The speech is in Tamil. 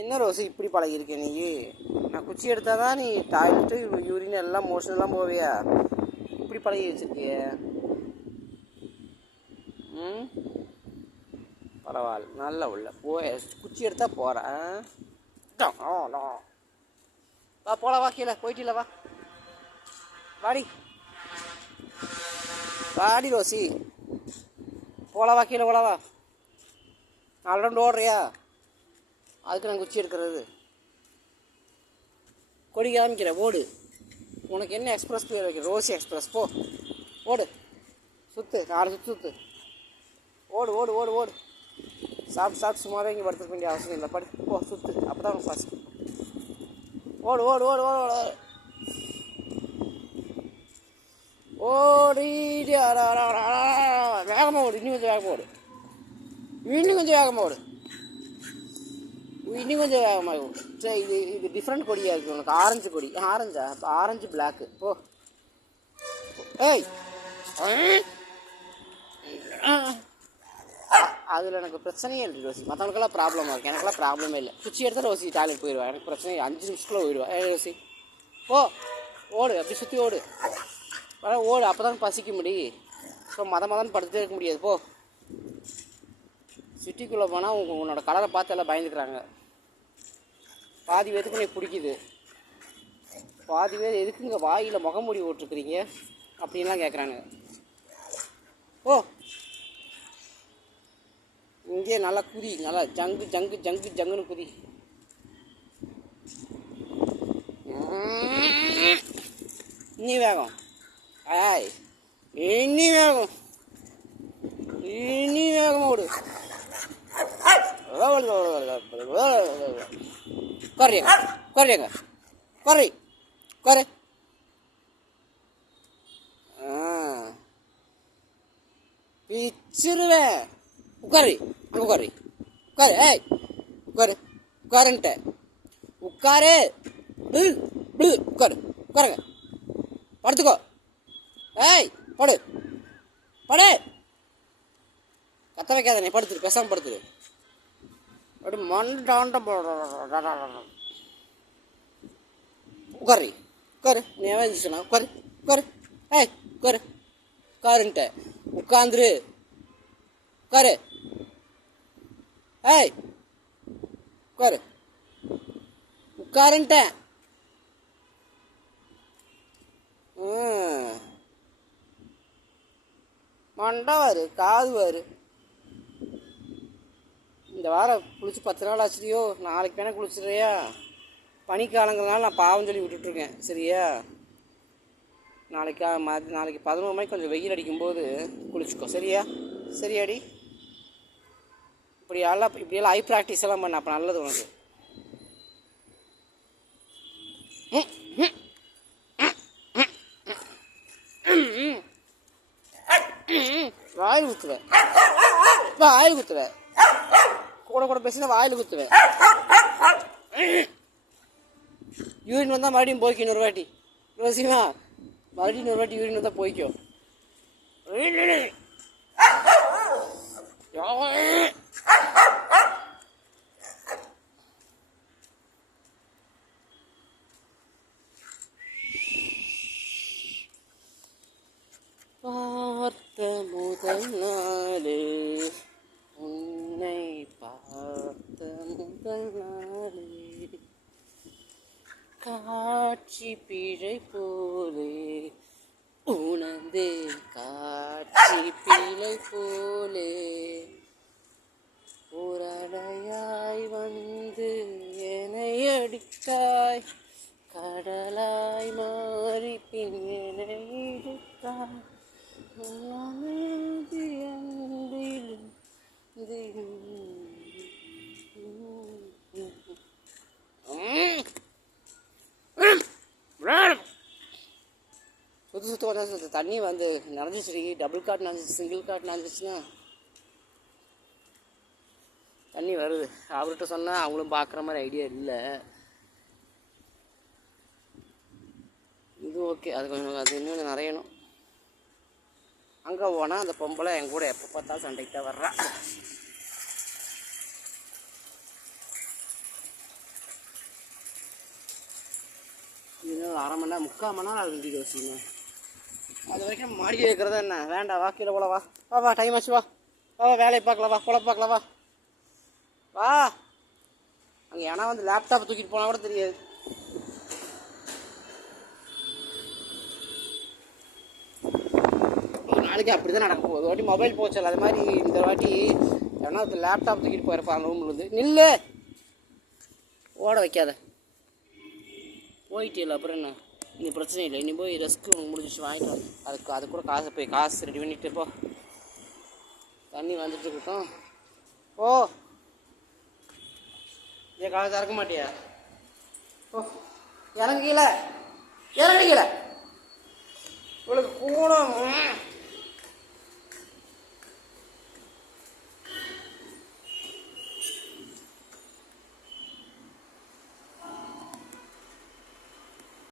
என்ன ரோஸு இப்படி பழகிருக்க நீ? நான் குச்சி எடுத்தால் தான் நீ டாய்லெட்டு யூரின் எல்லாம் மோஷன் எல்லாம் போவியா? இப்படி பழகி வச்சுருக்கிய. ம், பரவாயில்ல, நல்ல உள்ள போய் குச்சி எடுத்தால் போகிறேன். வா போல, வா கீழே போயிட்டில்ல, வா வாடி வாடி ரோசி, போல வா கீழே போல வா. 4 ரவுண்டு ஓடுறியா? அதுக்கு நான் குச்சி எடுக்கிறது. கொடி காமிக்கிறேன், ஓடு. உனக்கு என்ன எக்ஸ்பிரஸ் பேர் வைக்க? Rosie express. போ ஓடு, சுற்று 4 சுற்று. ஓடு ஓடு ஓடு ஓடு. சாப்பிட்டு சும்மாவே இங்கே படுத்துக்க வேண்டிய அவசியம் இல்லை. படு, போ சுற்று, அப்போ தான் உனக்கு பாசி. ஓடு ஓடு ஓடு ஓடு ஓடு ஓடி. வேகமாக ஓடு, இன்னும் கொஞ்சம் வேகமாக ஓடு, இன்னும் கொஞ்சம் வேகமாக ஓடு, இன்னும் கொஞ்சம் வேகமாக ஓடு. சரி, இது டிஃப்ரெண்ட் கொடியாக இருக்குது உனக்கு. ஆரஞ்சு கொடி. ஆரஞ்சா? Orange black. போ. ஏய், அதில் எனக்கு பிரச்சனையே இல்லை ரோசி. மற்றவங்களுக்கெல்லாம் ப்ராப்ளமாக இருக்குது, எனக்கெல்லாம் ப்ராப்ளமே இல்லை. குச்சி எடுத்தால் ரோசி டாய்லெட் போயிடுவா. எனக்கு பிரச்சனை 5 நிமிஷத்துக்குள்ளே போயிடுவா. ரோசி போ, ஓடு, அப்படி சுற்றி ஓடு, வர ஓடு, அப்போ தான் பசிக்க முடியும். ஸோ மதன்னு படுத்துட்டே இருக்க முடியாது. போ. சிட்டிக்குள்ளே போனால் உன்னோட கலரை பார்த்து எல்லாம் பயந்துக்கிறாங்க. பாதி பேருக்கு நீ பிடிக்குது, பாதி பேர் எதுக்குங்க வாயில் முகமூடி ஓட்டுருக்குறீங்க அப்படின்லாம் கேட்குறாங்க. ஓ, இங்கே நல்லா குதி, நல்லா ஜங்கு ஜங்கு ஜங்கு ஜங்குன்னு குதி. இன்னி வேகம். ஆய், இன்னி வேகம், இன்னி வேகமாக ஓடு. குறையங்க குறையங்க குறை குறை. பிச்சிருவேன். உட்காரு, அங்கே உட்காரு, உட்காரு. ஏய் உட்காரு, உட்காருன்ட்ட உட்காரு. உட்காரு, உட்காருங்க, படுத்துக்கோ. ஏய் படு படு, கத்த வைக்காத, நீ படுத்துரு, பேசாமல் படுத்துரு. அப்படி மண்டாண்ட உட்காரு, உட்காரு. நீ எவன் சொன்னா? உட்காரு, உட்காரு. ஏய் உட்காரு, உட்காருன்ட்ட உட்காந்துரு, உட்காரு. ஏய் உட்காரு, உட்காருன்ட்டேன். மண்டை வாரு, காது வாரு. இந்த வாரம் குளிச்சு 10 நாள் ஆச்சுடியோ. நாளைக்கு வேணால் குளிச்சுறியா? பனிக்காலங்கிறதுனால நான் பாவம் சொல்லி விட்டுட்ருக்கேன். சரியா? நாளைக்கு 11 மணிக்கு கொஞ்சம் வெயில் அடிக்கும்போது குளிச்சுக்கோ. சரியா? சரியாடி? இப்படியெல்லாம் ஐ ப்ராக்டிஸ் எல்லாம் பண்ண, அப்போ நல்லது உனக்கு. வாயில் குத்துவேன், வாயில் குத்துவேன். கூட பேசினா வாயில் குத்துவேன். யூரின் வந்தால் மறுபடியும் போய்க்கும் இன்னொரு வாட்டி. ரோசிமா, மறுபடியும் இன்னொரு வாட்டி யூரின் வந்தால் போய்க்கும். பார்த்த முதல் நாளே, உன்னை பார்த்த முதல் நாளே, காட்சி பிழை போலே உணர்ந்தே, காட்சி பிழை போலே உரடையாய் வந்து என்னை அடித்தாய், கடலாய் மாறி பின் என்னை இழுத்தாய். சுற்று வந்தால் தண்ணி வந்து நனைஞ்சிச்சு. டபுள் காட் நனைஞ்சிச்சு, சிங்கிள் காட் நனைஞ்சிச்சுன்னா தண்ணி வருது. அவர்கிட்ட சொன்னால் அவங்களும் பார்க்குற மாதிரி ஐடியா இல்லை. இது ஓகே, அது கொஞ்சம் அது இன்னும் நிறையணும். அங்கே போனால் அந்த பொம்பளை என் கூட எப்போ பார்த்தாலும் சண்டைக்கு தான் வர்றான். ஒரு அரை மணி நேரம் 3/4 மணி நேரம் அது வீடியோ வச்சுக்கணும். அது வரைக்கும் மாடி வைக்கிறதா என்ன? வேண்டாம், வா கீழே போல, வா வா வா, டைம் ஆச்சு, வா வா வா, வேலையை பார்க்கலாம், வா கொலை பார்க்கலாம், வா வா. அங்கே ஏன்னா வந்து லேப்டாப்பை தூக்கிட்டு போனால் கூட தெரியாது. ஒரு நாளைக்கு அப்படி தான் நடக்க போகுது. ஒரு வாட்டி மொபைல் போச்சல் அது மாதிரி இந்த வாட்டி ஏன்னா லேப்டாப் தூக்கிட்டு போயிருப்பாங்க ரூம்லேருந்து. நில்லு, ஓட வைக்காத. போயிட்டு இல்லை அப்புறம் என்ன, இனி பிரச்சனை இல்லை. இனி போய் ரெஸ்க்கு உனக்கு முடிஞ்சிச்சு வாங்கிட்டு வந்து அது கூட காசு ரெடி பண்ணிட்டு போ. தண்ணி வந்துட்டு இருக்கட்டும். ஓ ஏன் காசு திறக்க மாட்டியா? ஓ இறங்குல இறங்குல இவளுக்கு கூடம்